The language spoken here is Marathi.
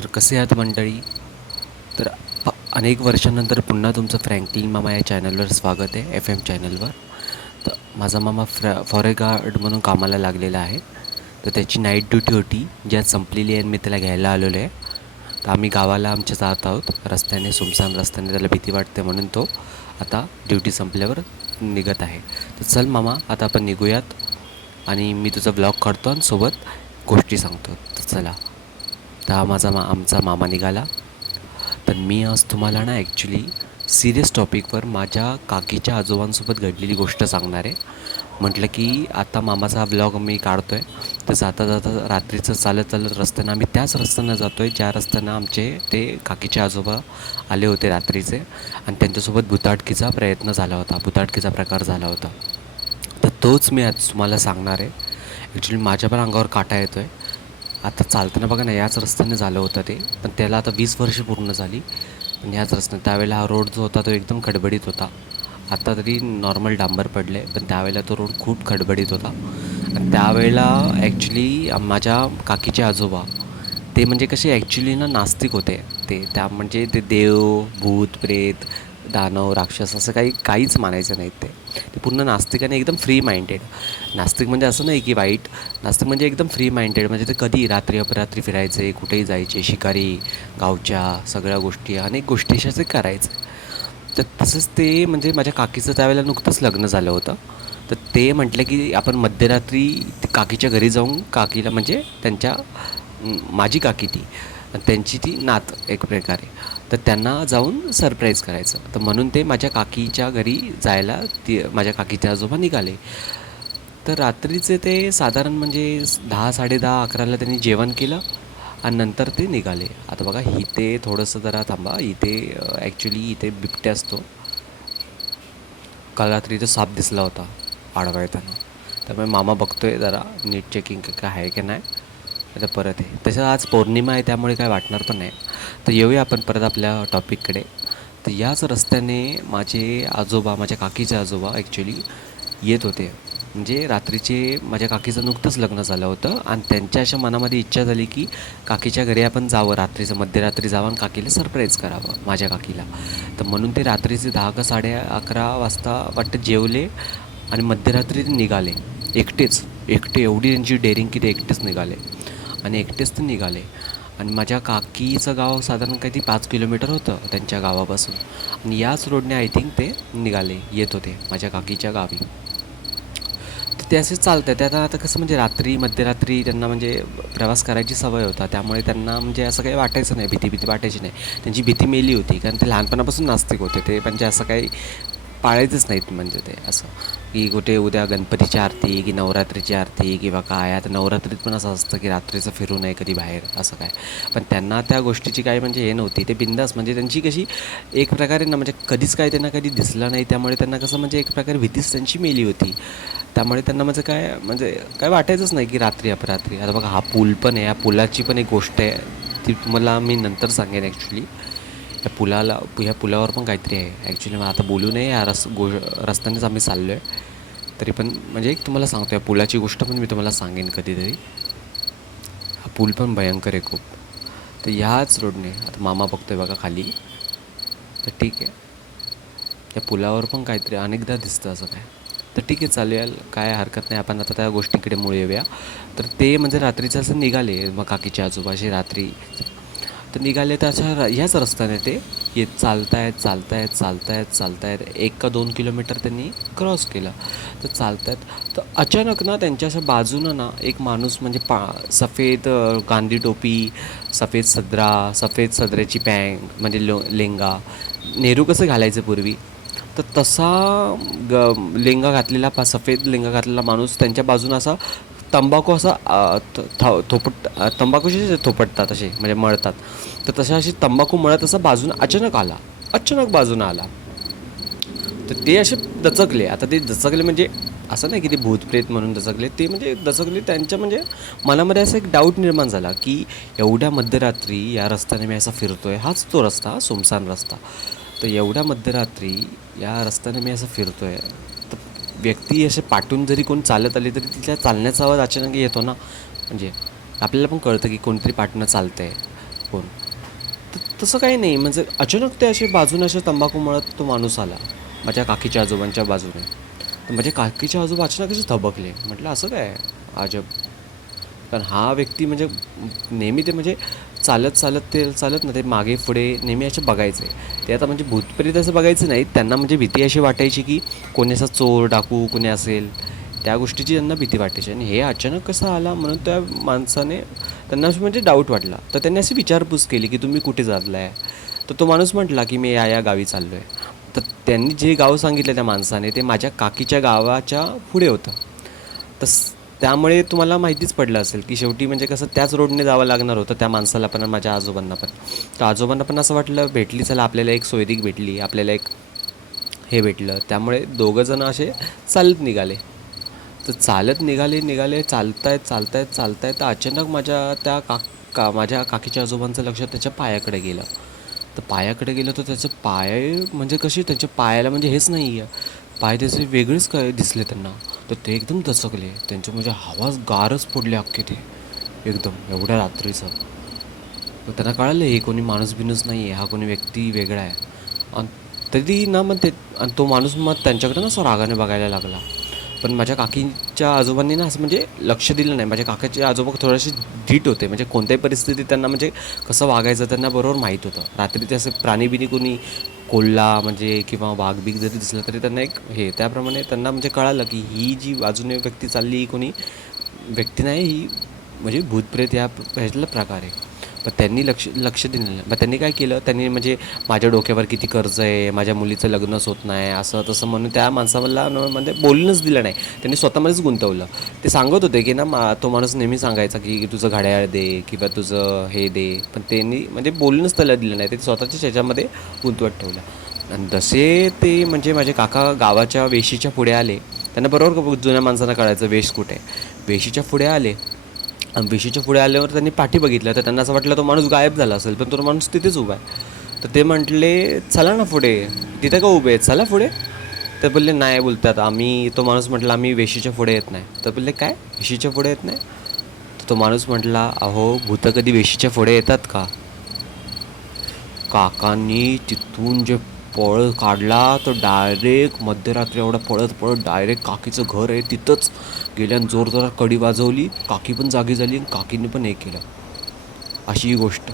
तर कसे आहात मंडळी? तर अनेक वर्षांनंतर पुन्हा तुमचं फ्रँकलिन मामा या चॅनलवर स्वागत आहे, एफ एम चॅनलवर. तर माझा मामा फॉरेस्ट गार्ड म्हणून कामाला लागलेला आहे. तर त्याची नाईट ड्युटी होती, जी आज संपलेली आहे आणि मी त्याला घ्यायला आलेलो आहे. तर आम्ही गावाला आमच्या जात आहोत रस्त्याने, सुमसान रस्त्याने. त्याला भीती वाटते म्हणून तो आता ड्युटी संपल्यावर निघत आहे. तर चल मामा, आता आपण निघूयात आणि मी तुझा ब्लॉग काढतो आणि सोबत गोष्टी सांगतो. तर चला. तर हा आमचा मामा निघाला. तर मी आज तुम्हाला ना ॲक्च्युली सिरियस टॉपिकवर माझ्या काकीच्या आजोबांसोबत घडलेली गोष्ट सांगणार आहे. म्हटलं की आता मामाचा हा ब्लॉग मी काढतो आहे. तर जाता जाता रात्रीचं चालत चालत रस्त्यानं आम्ही त्याच रस्त्यानं जातो आहे, ज्या रस्त्यानं आमचे ते काकीचे आजोबा आले होते रात्रीचे, आणि त्यांच्यासोबत भुताटकीचा भुताटकीचा प्रकार झाला होता. तर तोच मी आज तुम्हाला सांगणार आहे. ॲक्च्युली माझ्या पण अंगावर काटा येतो आहे. आता चालताना बघा ना, याच रस्त्याने झालं होतं ते, पण त्याला आता 20 वर्ष पूर्ण झाली. पण याच रस्त्याने त्यावेळेला हा रोड जो होता तो एकदम खडबडीत होता. आता तरी नॉर्मल डांबर पडले, पण त्यावेळेला तो रोड खूप खडबडीत होता. आणि त्यावेळेला ॲक्च्युली माझ्या काकीचे आजोबा ते म्हणजे कसे ॲक्च्युली ना नास्तिक होते. म्हणजे ते देव, भूत, प्रेत, दानव, राक्षस असं काहीच मानायचं नाहीत. ते पूर्ण नास्तिक आणि एकदम फ्री माइंडेड. नास्तिक म्हणजे असं नाही की वाईट. नास्तिक म्हणजे एकदम फ्री माइंडेड. म्हणजे ते कधी रात्री अपरात्री फिरायचे, कुठेही जायचे, शिकारी, गावच्या सगळ्या गोष्टी, अनेक गोष्टी अशा ते करायचे. तर तसंच ते म्हणजे माझ्या काकीचं त्यावेळेला नुकतंच लग्न झालं होतं. तर ते म्हटलं की आपण मध्यरात्री काकीच्या घरी जाऊन काकीला, म्हणजे माझी काकी ती, त्यांची ती नात एक प्रकारे, तर त्यांना जाऊन सरप्राईज करायचं. तर म्हणून ते माझ्या काकीच्या घरी जायला माझ्या काकीचे आजोबा निघाले. तर रात्रीचे ते साधारण म्हणजे 10, 10:30, 11ला त्यांनी जेवण केलं आणि नंतर ते निघाले. आता बघा, इथे थोडंसं जरा थांबा. इथे ॲक्च्युली इथे बिबट्या असतो. काल रात्री इथं साप दिसला होता आडवा येताना. त्यामुळे मामा बघतोय जरा नीट चेकिंग काय आहे की नाही. आता परत आहे तसं आज पौर्णिमा आहे, त्यामुळे काय वाटणार पण नाही. तर येऊया आपण परत आपल्या टॉपिककडे. तर याच रस्त्याने माझ्या काकीचे आजोबा ॲक्च्युली येत होते. म्हणजे रात्रीचे माझ्या काकीचं नुकतंच लग्न झालं होतं आणि त्यांच्या अशा मनामध्ये इच्छा झाली की काकीच्या घरी आपण जावं, रात्रीचं मध्यरात्री जावं आणि काकीला सरप्राईज करावं, माझ्या काकीला. तर म्हणून ते रात्रीचे 10 का 11:30 वाजता वाटतं जेवले आणि मध्यरात्री ते निघाले. एकटे एवढी त्यांची डेअरिंग की ते एकटेच निघाले. आणि एकटेच ते निघाले आणि माझ्या काकीचं गाव साधारण काही ती 5 किलोमीटर होतं त्यांच्या गावापासून. आणि याच रोडने आय थिंक ते येत होते माझ्या काकीच्या गावी. तर ते असेच चालतं. ते आता कसं म्हणजे मध्यरात्री त्यांना म्हणजे प्रवास करायची सवय होता, त्यामुळे त्यांना म्हणजे असं काही वाटायचं नाही, भीती वाटायची नाही. त्यांची भीती मेली होती, कारण ते लहानपणापासून नास्तिक होते. ते म्हणजे असं काही पाळायचंच नाहीत. म्हणजे ते असं की कुठे उद्या गणपतीची आरती की नवरात्रीची आरती किंवा काय. आता नवरात्रीत पण असं असतं की रात्रीचं फिरू नये कधी बाहेर, असं काय. पण त्यांना त्या गोष्टीची काही म्हणजे हे नव्हती. ते बिंदास म्हणजे त्यांची कशी एक प्रकारे ना, म्हणजे कधीच काय त्यांना कधी दिसलं नाही, त्यामुळे त्यांना कसं म्हणजे एक प्रकारे भीतीच त्यांची मेली होती. त्यामुळे त्यांना म्हणजे काय वाटायचंच नाही की रात्री अपरात्री. आता बघा, हा पूल पण आहे. या पुलाची पण एक गोष्ट आहे, ती तुम्हाला मी नंतर सांगेन ॲक्च्युली. ह्या पुलावर पण काहीतरी आहे ॲक्च्युली. मला आता बोलू नये, या रस्त्यानेच आम्ही चाललो आहे. तरी पण म्हणजे एक तुम्हाला सांगतो, या पुलाची गोष्ट पण मी तुम्हाला सांगेन कधीतरी. हा पूल पण भयंकर आहे खूप. तर ह्याच रोडने आता मामा बघतोय बघा खाली. तर ठीक आहे, त्या पुलावर पण काहीतरी अनेकदा दिसतं असं काय. तर ठीक आहे, चालेल, काय हरकत नाही. आपण आता त्या गोष्टीकडे येऊया. तर ते म्हणजे रात्रीचं असं निघाले, मग काकीचे आजोबा असे रात्री तर निघाले. तर ह्याच रस्त्याने ते चालतायत 1 का 2 किलोमीटर त्यांनी क्रॉस केलं. तर तर अचानक ना त्यांच्या अशा बाजूनं ना एक माणूस, म्हणजे सफेद गांधी टोपी, सफेद सदऱ्याची पॅन्ट, म्हणजे लेंगा, नेहरू कसं घालायचं पूर्वी, तर तसा लेंगा घातलेला, सफेद लेंगा घातलेला माणूस त्यांच्या बाजूनं असा तंबाखू असा तंबाखूशी थोपटतात असे, म्हणजे मळतात. तर तशा अशी तंबाखू मळत असा अचानक बाजूनं आला. तर ते असे दचकले. आता ते दचकले म्हणजे असं नाही की ते भूतप्रेत म्हणून दचकले, ते म्हणजे दचकले. त्यांच्या म्हणजे मनामध्ये असा एक डाऊट निर्माण झाला की एवढ्या मध्यरात्री या रस्त्याने मी असा फिरतोय, हाच तो रस्ता, सुमसान रस्ता. तर एवढ्या मध्यरात्री या रस्त्याने मी असं फिरतोय, तर व्यक्ती असे पाठून जरी कोण चालत आली तरी तिच्या चालण्याचा आवाज अचानक येतो ना. म्हणजे आपल्याला पण कळतं की कोणतरी पाठून चालतं आहे. कोण. तर तसं काही नाही, म्हणजे अचानक ते असे बाजूने असे तंबाखू मळत तो माणूस आला माझ्या काकीच्या आजोबांच्या बाजूने. तर माझ्या काकीचे आजोबा अचानक असे थबकले. म्हटलं असं काय अजब. कारण हा व्यक्ती म्हणजे नेहमी ते म्हणजे चालत चालत ते चालत ना ते मागे पुढे नेहमी असे बघायचे. ते आता म्हणजे भूतप्रेत असं बघायचं नाही त्यांना, म्हणजे भीती अशी वाटायची की कोणी असा चोर डाकू कोणी असेल, त्या गोष्टीची त्यांना भीती वाटायची. आणि हे अचानक कसं आला म्हणून त्या माणसाने त्यांना असं म्हणजे डाऊट वाटला. तर त्यांनी अशी विचारपूस केली की तुम्ही कुठे चालला आहे. तर तो माणूस म्हटला की मी या गावी चाललो आहे. तर त्यांनी जे गाव सांगितलं त्या माणसाने ते माझ्या काकीच्या गावाच्या पुढे होतं. त्यामुळे तुम्हाला माहितीच पडलं असेल की शेवटी म्हणजे कसं त्याच रोडने जावं लागणार होतं त्या माणसाला पण आणि माझ्या आजोबांना पण. तर आजोबांना पण असं वाटलं भेटली, चला आपल्याला एक सोयरीक भेटली, आपल्याला एक हे भेटलं. त्यामुळे दोघंजणं असे चालत निघाले. तर चालत निघाले चालतायत तर अचानक माझ्या काकीच्या आजोबांचं लक्ष त्याच्या पायाकडे गेलं. तर पायाकडे गेलं तर त्याचं पाय म्हणजे कशी त्यांच्या पायाला म्हणजे हेच नाही आहे, पाय त्याचे वेगळेच काय दिसले त्यांना. तर ते एकदम दचकले, त्यांचे म्हणजे आवाज गारच फोडले अख्खे ते एकदम एवढ्या रात्रीचं. तर त्यांना कळालं हे कोणी माणूस बिनूस नाही आहे, हा कोणी व्यक्ती वेगळा आहे. आणि तरी ना मग ते आणि तो माणूस मग त्यांच्याकडे ना असं रागाने बघायला लागला. पण माझ्या काकीच्या आजोबांनी ना असं म्हणजे लक्ष दिलं नाही. माझ्या काकाचे आजोबा थोडेसे धीट होते, म्हणजे कोणत्याही परिस्थितीत त्यांना म्हणजे कसं वागायचं त्यांना बरोबर माहीत होतं. रात्री ते असं प्राणीबिनी कोणी कोल्हा म्हणजे किंवा वाघ-बीघ जरी दिसलं तरी त्यांना एक हे त्याप्रमाणे त्यांना म्हणजे कळालं की ही जी बाजूने व्यक्ती चालली ही कोणी व्यक्ती नाही, ही म्हणजे भूतप्रेत या ह्यातला प्रकार आहे. पण त्यांनी लक्ष दिलं नाही. मग त्यांनी काय केलं, त्यांनी म्हणजे माझ्या डोक्यावर किती कर्ज आहे, माझ्या मुलीचं लग्नच होत नाही, असं तसं म्हणून त्या माणसाला म्हणजे बोलणंच दिलं नाही. त्यांनी स्वतःमध्येच गुंतवलं. ते सांगत होते की ना तो माणूस नेहमी सांगायचा की तुझं घड्याळ दे किंवा तुझं हे दे, पण त्यांनी म्हणजे बोलणंच त्याला दिलं नाही. ते स्वतःच्याच ह्याच्यामध्ये गुंतवत ठेवलं. आणि जसे ते म्हणजे माझे काका गावाच्या वेशीच्या पुढे आले, त्यांना बरोबर जुन्या माणसांना कळायचं वेश कुठे आहे. वेशीच्या पुढे आले आणि वेशीच्या पुढे आल्यावर त्यांनी पाठी बघितलं तर त्यांना असं वाटलं तो माणूस गायब झाला असेल, पण तो माणूस तिथेच उभा आहे. तर ते म्हटले चला ना पुढे, तिथे का उभे आहेत, चला पुढे. तर बोलले नाही, बोलतात आम्ही, तो माणूस म्हटला आम्ही वेशीच्या पुढे येत नाही. तर बोलले काय वेशीच्या पुढे येत नाही. तर तो माणूस म्हटला अहो भूतं कधी वेशीच्या पुढे येतात का. काकांनी तिथून जे पळ काढला तर डायरेक्ट मध्यरात्री एवढा पळत पळत डायरेक्ट काकीचं घर आहे तिथंच गेल्यानं जोरदार कडी वाजवली. काकी पण जागी झाली आणि काकीने पण हे केलं. अशी ही गोष्ट.